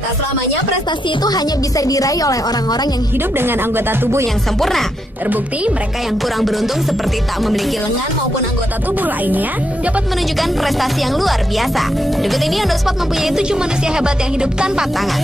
Tak selamanya prestasi itu hanya bisa diraih oleh orang-orang yang hidup dengan anggota tubuh yang sempurna. Terbukti, mereka yang kurang beruntung seperti tak memiliki lengan maupun anggota tubuh lainnya dapat menunjukkan prestasi yang luar biasa. Berikut ini On The Spot mempunyai 7 manusia hebat yang hidup tanpa tangan.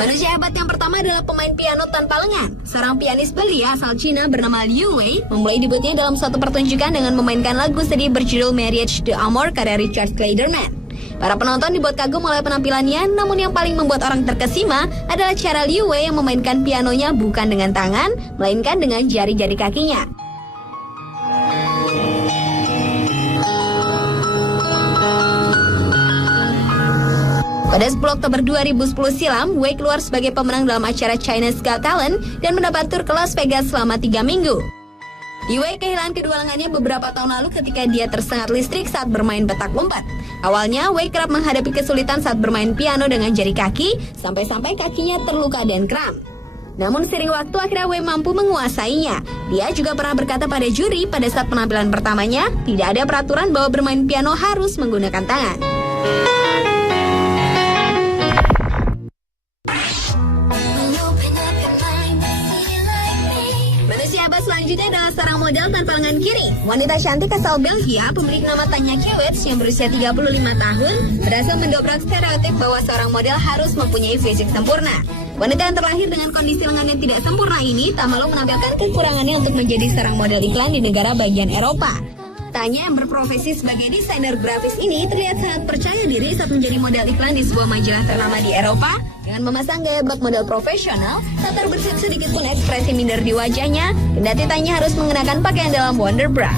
Manusia hebat yang pertama adalah pemain piano tanpa lengan. Seorang pianis belia asal Cina bernama Liu Wei memulai debutnya dalam suatu pertunjukan dengan memainkan lagu sedih berjudul Marriage to Amor karya Richard Clayderman. Para penonton dibuat kagum oleh penampilannya, namun yang paling membuat orang terkesima adalah cara Liu Wei yang memainkan pianonya bukan dengan tangan, melainkan dengan jari-jari kakinya. Pada 10 Oktober 2010 silam, Wei keluar sebagai pemenang dalam acara China's Got Talent dan mendapat tur ke Las Vegas selama 3 minggu. Wei kehilangan kedua lengannya beberapa tahun lalu ketika dia tersengat listrik saat bermain petak umpet. Awalnya, Wei kerap menghadapi kesulitan saat bermain piano dengan jari kaki, sampai-sampai kakinya terluka dan kram. Namun seiring waktu akhirnya Wei mampu menguasainya. Dia juga pernah berkata pada juri pada saat penampilan pertamanya, tidak ada peraturan bahwa bermain piano harus menggunakan tangan. Selanjutnya adalah seorang model tanpa lengan kiri. Wanita cantik asal Belgia, pemilik nama Tanya Kiewicz yang berusia 35 tahun, berhasil mendobrak stereotip bahwa seorang model harus mempunyai fisik sempurna. Wanita yang terlahir dengan kondisi lengan yang tidak sempurna ini tak malu menampilkan kekurangannya untuk menjadi seorang model iklan di negara bagian Eropa. Tanya yang berprofesi sebagai desainer grafis ini terlihat sangat percaya diri saat menjadi model iklan di sebuah majalah ternama di Eropa. Dengan memasang gaya bak model profesional, tak terbesit sedikit pun ekspresi minder di wajahnya, kendati Tanya harus mengenakan pakaian dalam Wonder Bra.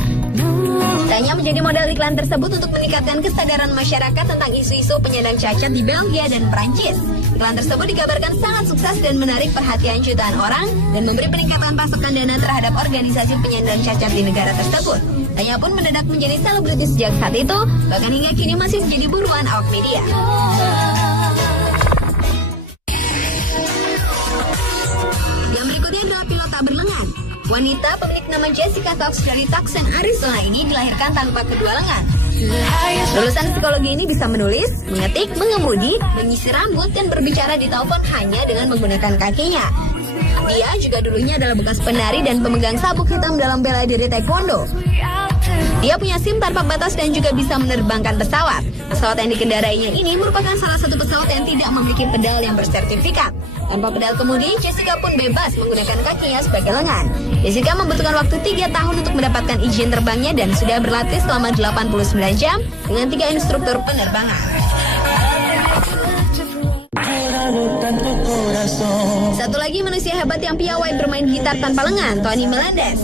Tanya menjadi model iklan tersebut untuk meningkatkan kesadaran masyarakat tentang isu-isu penyandang cacat di Belgia dan Prancis. Iklan tersebut dikabarkan sangat sukses dan menarik perhatian jutaan orang dan memberi peningkatan pasokan dana terhadap organisasi penyandang cacat di negara tersebut. Tanya pun mendadak menjadi selebritis sejak saat itu, bahkan hingga kini masih menjadi buruan awak media. Yang berikutnya adalah pilot tak berlengan. Wanita pemilik nama Jessica Fox dari Tucson, Arizona ini dilahirkan tanpa kedua lengan. Lulusan psikologi ini bisa menulis, mengetik, mengemudi, menyisir rambut, dan berbicara di telepon hanya dengan menggunakan kakinya. Dia juga dulunya adalah bekas penari dan pemegang sabuk hitam dalam bela diri taekwondo. Dia punya SIM tanpa batas dan juga bisa menerbangkan pesawat. Pesawat yang dikendarainya ini merupakan salah satu pesawat yang tidak memiliki pedal yang bersertifikat. Tanpa pedal kemudi, Jessica pun bebas menggunakan kakinya sebagai lengan. Jessica membutuhkan waktu 3 tahun untuk mendapatkan izin terbangnya dan sudah berlatih selama 89 jam dengan 3 instruktur penerbangan. Satu lagi manusia hebat yang piawai bermain gitar tanpa lengan, Tony Melendez.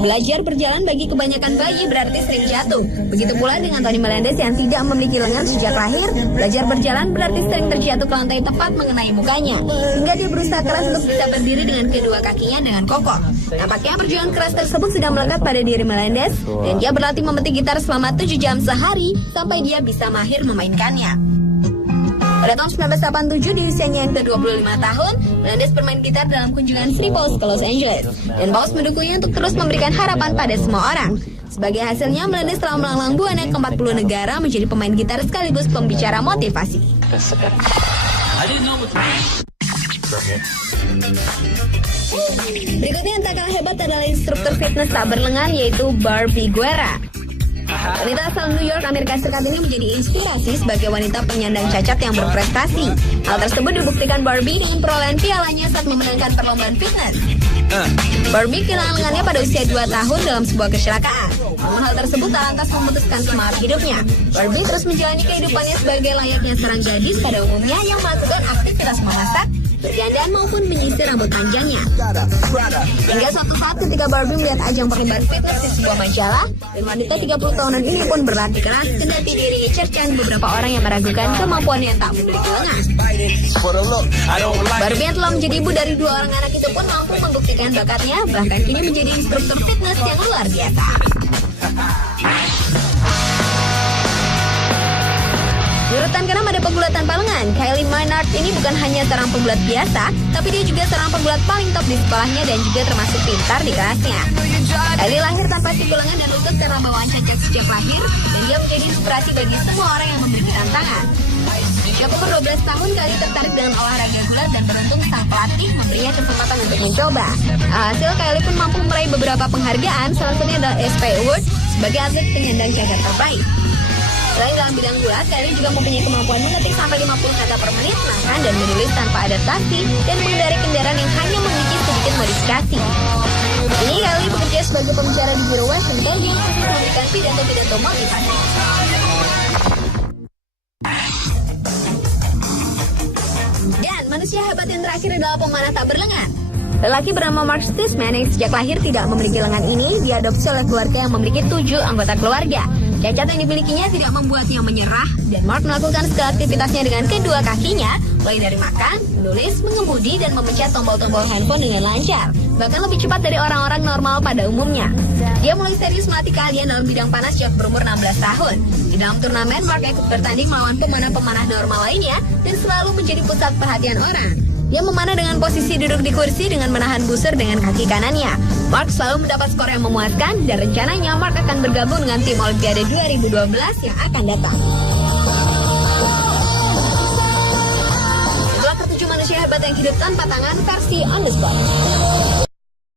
Belajar berjalan bagi kebanyakan bayi berarti sering jatuh. Begitu pula dengan Tony Melendez yang tidak memiliki lengan sejak lahir. Belajar berjalan berarti sering terjatuh ke lantai tepat mengenai mukanya, hingga dia berusaha keras untuk bisa berdiri dengan kedua kakinya dengan kokoh. Nampaknya perjuangan keras tersebut sudah melekat pada diri Melendez, dan dia berlatih memetik gitar selama 7 jam sehari sampai dia bisa mahir memainkannya. Pada tahun 1987 di usianya yang ke-25 tahun, Melendez bermain gitar dalam kunjungan Sri Paus ke Los Angeles. Dan Paus mendukungnya untuk terus memberikan harapan pada semua orang. Sebagai hasilnya, Melendez telah melanglang buana ke 40 negara menjadi pemain gitar sekaligus pembicara motivasi. Berikutnya yang tak kalah hebat adalah instruktur fitness tak berlengan, yaitu Barbie Guerra. Wanita asal New York, Amerika Serikat ini menjadi inspirasi sebagai wanita penyandang cacat yang berprestasi. Hal tersebut dibuktikan Barbie dengan perolehan pialanya saat memenangkan perlombaan fitness. Barbie kehilangan lengannya pada usia 2 tahun dalam sebuah kecelakaan. Namun hal tersebut tak lantas memutuskan semangat hidupnya. Barbie terus menjalani kehidupannya sebagai layaknya seorang gadis pada umumnya yang melakukan aktivitas memasak, berdandan maupun menyisir rambut panjangnya. Hingga suatu saat ketika Barbie melihat ajang perlombaan fitness di sebuah majalah, dan wanita 30 tahunan ini pun berlatih keras kendati diiringi cercaan beberapa orang yang meragukan kemampuannya yang tak memiliki lengan. Barbie yang telah menjadi ibu dari 2 orang anak itu pun mampu membuktikan bakatnya, bahkan kini menjadi instruktur fitness yang luar biasa. Urutan keenam ada pegulat tanpa lengan. Kylie Maynard ini bukan hanya seorang pegulat biasa, tapi dia juga seorang pegulat paling top di sekolahnya dan juga termasuk pintar di kelasnya. Kylie lahir tanpa siku lengan dan lutut karena bawaan cacat sejak lahir, dan dia menjadi inspirasi bagi semua orang yang memiliki tantangan. Sejak umur 12 tahun, Kylie tertarik dengan olahraga gulat dan beruntung sang pelatih memberinya kesempatan untuk mencoba. Hasil, Kylie pun mampu meraih beberapa penghargaan, salah satunya adalah SP Award sebagai atlet penyandang cacat terbaik. Selain dalam bidang gulat, Kylie juga mempunyai kemampuan mengetik sampai 50 kata per menit, makan dan menulis tanpa adaptasi, dan mengendarai kendaraan yang hanya memiliki sedikit modifikasi. Ini Kylie bekerja sebagai pembicara di Biro Washington yang sering memberikan pidato-pidato motivasi. Dan manusia hebat yang terakhir adalah pemanah tak berlengan. Lelaki bernama Mark Stiesman yang sejak lahir tidak memiliki lengan ini diadopsi oleh keluarga yang memiliki 7 anggota keluarga. Cacat yang dimilikinya tidak membuatnya menyerah, dan Mark melakukan segala aktivitasnya dengan kedua kakinya, mulai dari makan, menulis, mengemudi, dan memencet tombol-tombol handphone dengan lancar, bahkan lebih cepat dari orang-orang normal pada umumnya. Dia mulai serius melatih keahlian dalam bidang panas sejak berumur 16 tahun. Di dalam turnamen, Mark ikut bertanding melawan pemanah-pemanah normal lainnya, dan selalu menjadi pusat perhatian orang. Dia memanah dengan posisi duduk di kursi dengan menahan busur dengan kaki kanannya. Mark selalu mendapat skor yang memuaskan, dan rencananya Mark akan bergabung dengan tim Olimpiade 2012 yang akan datang. Itulah ketujuh manusia hebat yang hidup tanpa tangan versi on the spot.